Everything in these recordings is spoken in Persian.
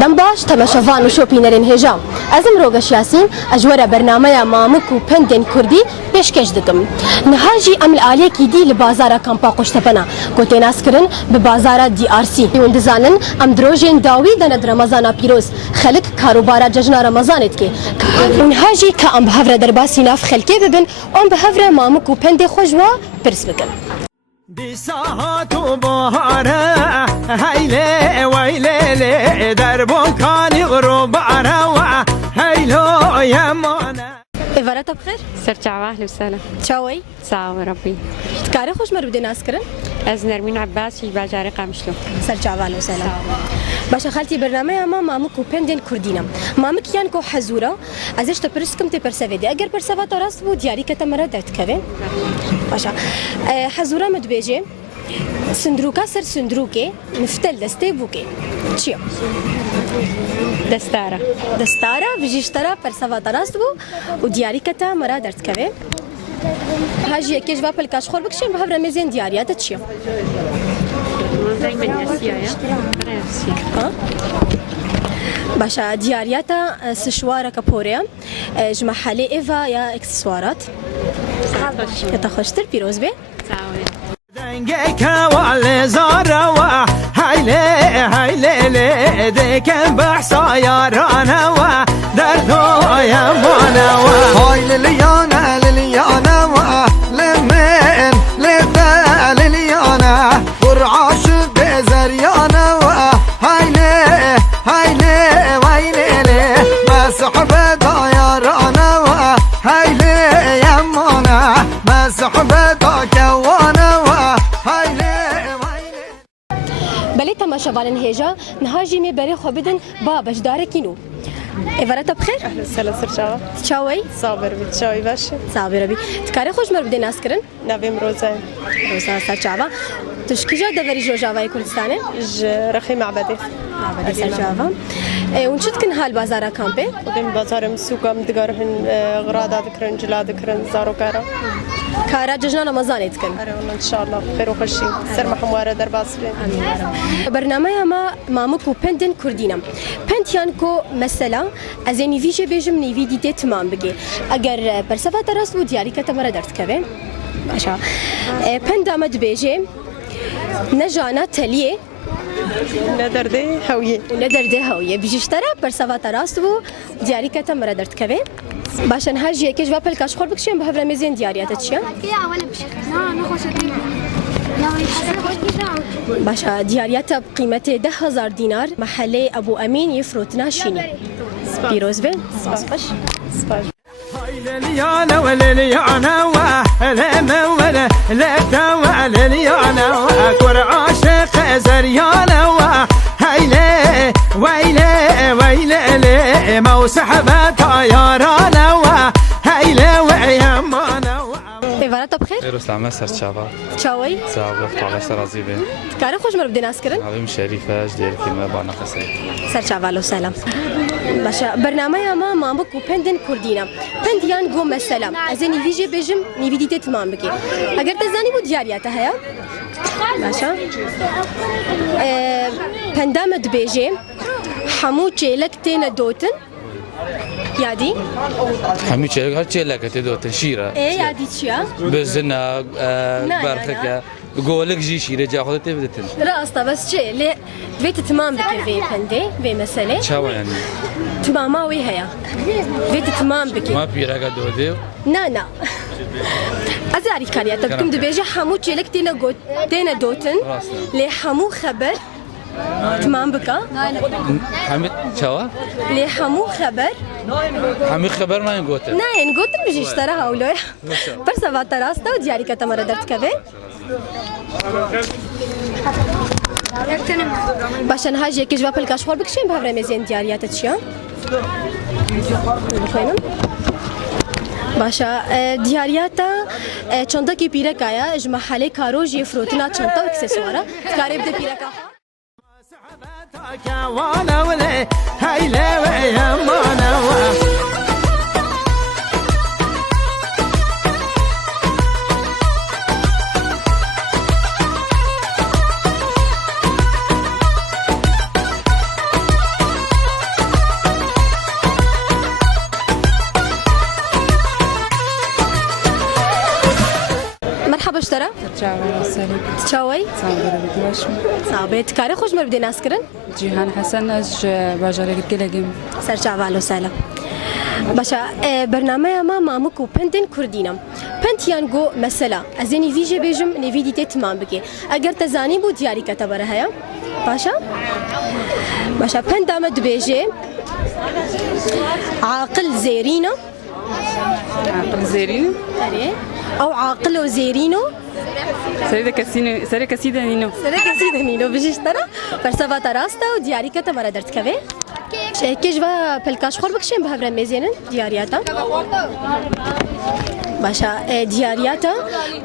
دم باش تماشاوان و شوپینرین هجام ازم روگش یاسین اجوره برنامه مامک و پندن کردی پیشکش دکم نهاجی عمل عالیه کی دی لبازار کامپا قشتپنا گوته ناس کرن به بازار دی آر سی وندزانن ام دروژن داوی دند رمضان پیروز خلق کاروبار جشن رمضان اتکی نهاجی که ام بهفره درباسی ناف خلقه ببن ام بهفره مامک و پند خوجوا پرس بکن دی ساعت و بهاره هیله ویله در بکانی غروب عروا هیلو یمانه ایوارت بخیر سرچاوه اهلا وسهلا چاوی سلام ربي تکاره خوش مربوطه ناس کرن از نرمین عباسی باجار قمشلو سرچاوان و سلام باشه خالتي برنامه اما مامک و پندن کردینم مامک یان کو حزوره ازش تپرسکم تی پرسویدی اگر پرسوات راست بود دیاری که تمره دت کوین باشه حزوره مدبیجه صندوقه سر صندوقه نفتل دسته بوکه چیه دستاره بجیشتره پرسوات راست بود و دیاری که تمره درت کوین هاجي يكيش فابل كاش خور بكشين بهبره ميزين دياريات تشيو دايما ياسيا باشا دياريات سشواره كابوريا جمحالي ايفا يا اكسسوارات يتخشتر بيروز بي دنگه کوال زاروا هیله دکن بحثا یارانه و در تو یمانه و های لیانه لمن لذا لیانه بر عاشق زریانه و هیله ویله مسحب دا یارانه و هیله یمانه مسحب دا کوانه و بله تماشاوان هجا نهاجی می بری خو بدن با بجدار کینو ایوارت بخیر اهلا وسهلا سرچاوه چاوی صابر بید چاوی باشه صابر بی تکاره خوش مربوطه ناس کرن نویم روزه سرچاوا تشکی جا دوری جوجاوای کردستانه رخی معبدی سرچاوا اون چت کن حال بازار کامپه بیم بازارم سوقم دگارهن غرادا دکرن جلا دکرن زارو کارا کارا جشن رمضان اتکن آره والله ان شاء الله خیر و خوشی سر محمواره در باس بیم برنامه ما مامک و پندن کردینم پندیان کو مثلا از نیویجه بیجم نیوی دیده تمام بگی اگر پرسفات راست بود دیاری که تمره درد کبه باشه پند آمد بیجه نجانا تلیه ندرده هویه بیشتره پرسفات راست بود دیاری که تمره درد کبه باشه هرجی یکیش و پلکاش خور بکشیم به هفته میزین دیاریات چیه؟ باشه دیاریات قیمت 10,000 دینار محله ابو امین یفروتنا شینی پیروز به سپاس لیانا ولیانا و لما ولا لتا ولیانا و کر عاشق زریانا و هیله ویله موسحبت یارانا و هیله ویمانا و ایوارت بخیر رستم سرچاوا چاوی صاحب خالص راضی به کار خوش مربوطه ناس کرن نویم شریفه جدیر کلمه با نقصه سرچاوا و سلام باشه برنامه ما مامک و پندن کردینم پندیان گو مثلا از نیویجه بیجم نیوی دیده تمام بگی اگر تزانی بود دیاریات هیا باشه پندامد بیجه همو چیلک تین دوتن یادی همین چه هر چه لکته دوت شیره یادی چیا بزنا برخه گولک جی شیره جا خودت بدتن راستا بس چه لی ویت تمام بکی وی پنده وی مسئله چاوا یعنی تماما وی هیا ویت تمام بکی ما پیرا دوده نه از عاری کاریات کم دو بیجه همو چیلک تینا دوتن لی همو خبر تمام بكا حمي شوا لي حمو خبر حمي خبر ما نقوته ناين قلت بيجي اشتراها ولو برسا فاتراستا ودياري كتمر درت كبه باش انا هاجي كي جواب الكاشفور بكشين بهبره مزيان دياريات تشيا باشا ديارياتا چوندا پیرکایا اج محله کاروجی فروتنا چوندا و اکسسوارا کاری بده پیرکا وانا ولا هيلا ويا مانا مرحبا اشترى تشاوي صابت كاري خوش مر بدي ناسكرن جيهان حسن از باجاري قلت لكم سرچا والو سلام باشا برنامه ما مامكو بندن كردينا بنتيان جو مثلا ازني فيجي بيجم نفيديتي تمام بكي اگر تزاني بو دياري كتبره هيا باشا بندامد بيجي عاقل زيرينا عاقل زيرين او عاقل وزيرينو سري كسيدة نينو بيجي اشترى فرسفا تراستا ودياري كتبره درت كبه كيش با بلكاش خور بكشين بهبرن ميزينن ديارياتا باشا ديارياتا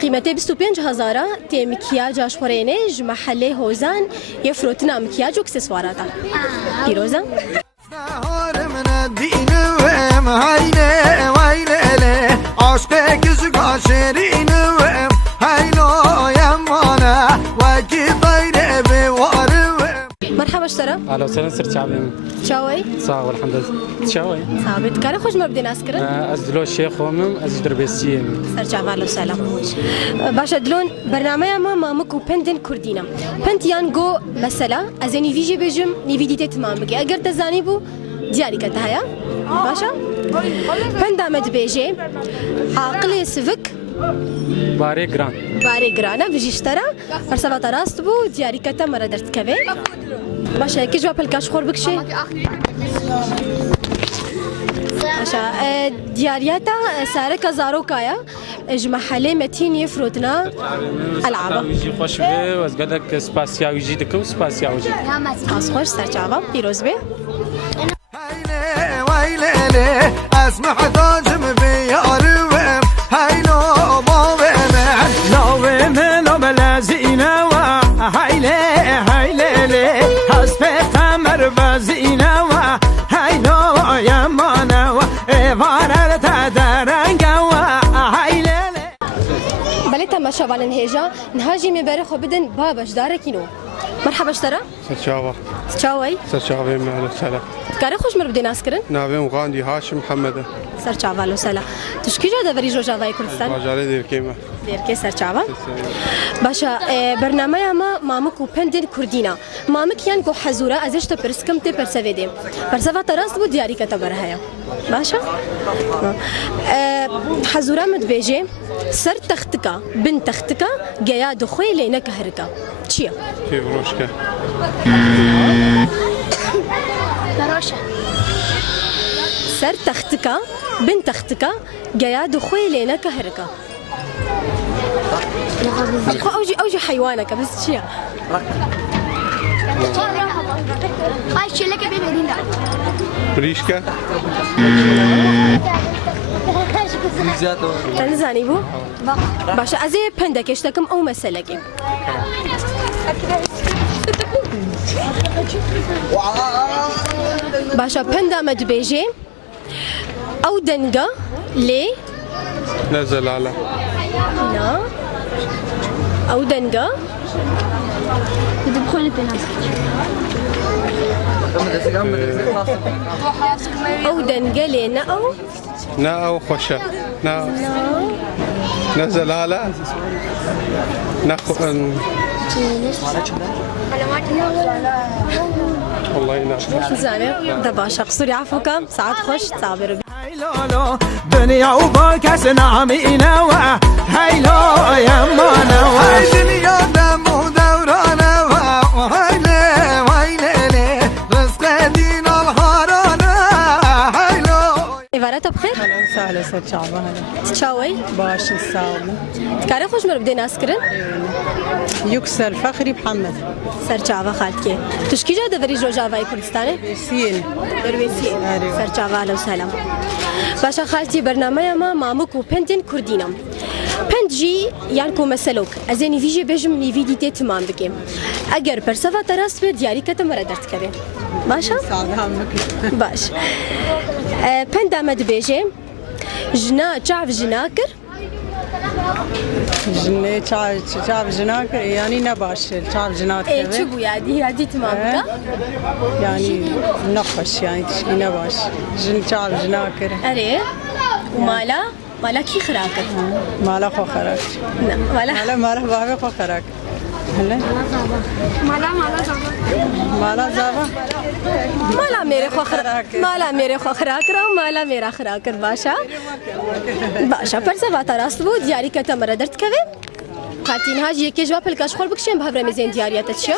قيمته 25000 تي مكياج اشخورينج محله هوزان يفروتنا مكياج واكسسواراتا بيروزا نهار من الدين وهم هيلي ويلي عشقك زقاشرين وهم هيلو يمانا وكي طير بوارم مرحبا اشترى اهلا وسهلا سر شعبي تشاوي صح والحمد لله تشاوي صابت كاري خوش ما بدي ناسكرن ازدلو الشيخ ومم ازدر بسيم سرچا والو سلام باشا دلون برنامه ما مامكو بندن كردينا بنتيان جو مثلا ازني فيجي بيجم نيفيديتي تمام بكي اگر تزاني بو دياري كتايا باشا بندامد بيجي عاقل سفك باري جرانا بيجي اشترى فرسفا تراست بو دياري كتا مرة درت كبه باشا كي جواب الكاش خور بكشي باشا ديارياتا ساركا زاروكايا اج محله متين يفروتنا العابا يجي خوش بي وازقدك سباسيا ويجي دكو سباسيا ويجي خاص خوش سرچاوا بيروز بي هيلي ويلي اسمع تاجم بيارم هيلو بابمن لو بلا زينة هيلي هيلي حسب قمر بزينة هيلو يا مانا وارد تدرنجا هيلي بلتا ما شوال انهيجا نهاجي من بارخو بدن بابش داركينو مرحبا اشترى سرچاوا تشاوي سرچاوي مهلا وسهلا كاري خوش مر بدي ناسكرن ناویم غاندی هاشم محمد سرچا والو سلا تشكي جا دبري جو جاواي كردستان باجاره دیر کیما ديركي سرچاوا باشا برنامه ما مامكو بندن كردينا مامك يان كو حزوره ازش تو برسكم تي برسفيدي برسفا تراست بو دياري كتبره هيا باشا حزوره مدبيجي سر تختكا بنت تختكا جيا دخوي لينا كهركا تشيا كيف روشكا سر تختكا بنت تختكا جيا دخوي لينا كهركا اوجي حيوانك بس شيا هاي شلك بيبينا بريشكا تنزاني بو باشا ازي بندك اشتكم او مسلكي باشا بندا مدبيجي او دنجا لي نزل على نا او دنجا بدخل البنات او دنجا لي او نا او خوشة نا نزل على ناخو والله ينعم زاني دباشا قصوري عفوكم ساعات خوش تصابر هيلولو دنيا وباكس نعمينا هيلو يا مانا هاي دنيا دم ودورانا هيلو إبارات بخير؟ اهلا وسهلا سر شعبه هلا تشاوي؟ باش الساوي تكاري خوش مر بدي ناسكرن؟ يكسر فخري محمد سر شعبه خالتك تشكي جا دفري جوجافاي كردستاني؟ سين درويسي أيوة. سر شعبه أهلا وسهلا باشا خالتي برنامج ما مامك وبنتين كردينا پنجی یان کو مسلوک از این ویژه بجم نیویدیت تمام بکیم اگر پرسوا تراس به دیاری کتم مرا درد کرده باشه باش پند آمد بیجه جنا چاف جنا کر جنة شعب جناك يعني نباش شعب جناك ای چه بو یادی تمام بکا يعني نقش يعني تشكي نباش جن شعب جناك اره مالا کی خراکر مالا خو خراك نه مالا بابي خو خراك هلا مالا زابا مالا میره خو خراکر و مالا میرا خراکر باشه پرسوا تراس بو دیاری کتم مرا درد کوي خاتین هاجی یکی جواب الکاش خور بکشیم به هفره میزین دیاریات چیه؟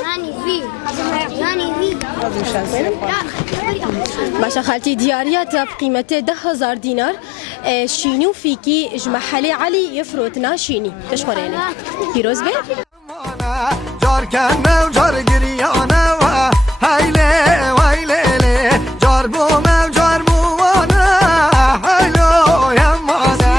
باشه خالتي دیاریات بقیمت 10,000 دینار شینو فیکی جمحلی علی یفروتنا شینی کشخورینه پیروز به؟ جار کنه و جار گریانه و هیله ویله جار بومه و جار بوانه هیلو یمانه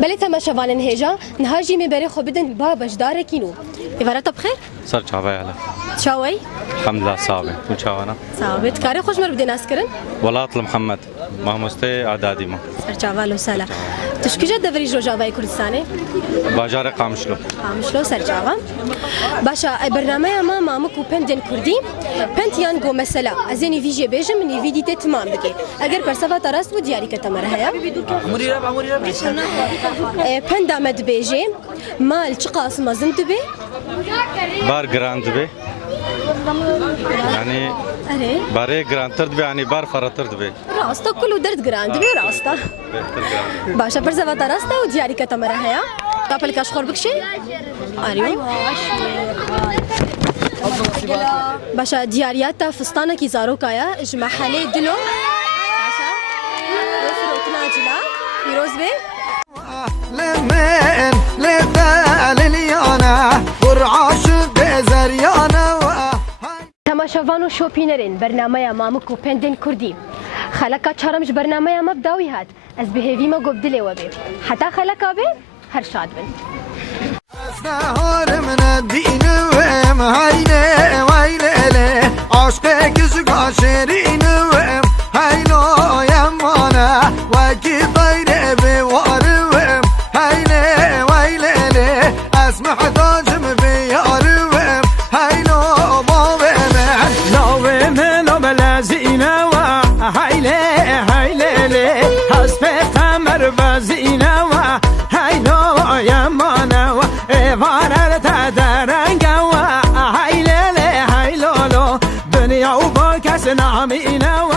بله تماشاوان هجا نهاجی می بره خو بدن بابش داره کینو إبارات بخير؟ سر چاوی علا شاوي؟ الحمد لله صعبه كل شاوانا ثابت كاري خوش مر بدي ناسكرن؟ ولات محمد ما مستي اعدادي ما سر جاوال وسهلا تشكي جد دفري جوجافاي كردستاني؟ باجار قامشلو قامشلو سر جاوا باشا برنامج ما مامك وبندن كردي بنتيان جو مسألة أزيني فيجي بيجم من فيديو تمام بكي أجر برسفة تراس ودياري كتمر هيا بند آمد بيجي مال چقاس مازن دبي بار جراند بي يعني أري باري جراند ترد بي يعني بار فرترد بي راستا كله درد جراند بي راستا باشا برسفة تراستا ودياري كتمر هيا قبل كاش خور بكشي أريو باشا دیاریات فستانه کی زارو کایا اجمع حاله دلو باشا يفرطنا جلا فيروز بي لمن لثال اليانا برعاشق زريانا تماشاوان و شوپینرین برنامه مامک و پندن کردی خلکا چهارمش برنامه ما بداوی هات از بهوی ما گفت دلی و بی حتی خلکا بی هر شاد بن نهار من الدين وام هيله ويله عشقك زقا شيرين وام هيلو يمانا وكي طير بوار وام هيله ويله اسمح داجم بيار وام هيلو بابا من لو من بلازينا وهيله هيله حسب قمر بزينا وهيلو يمانا وارر تدرنگا و هیلله هیلولو دنیا و با کس نامینا و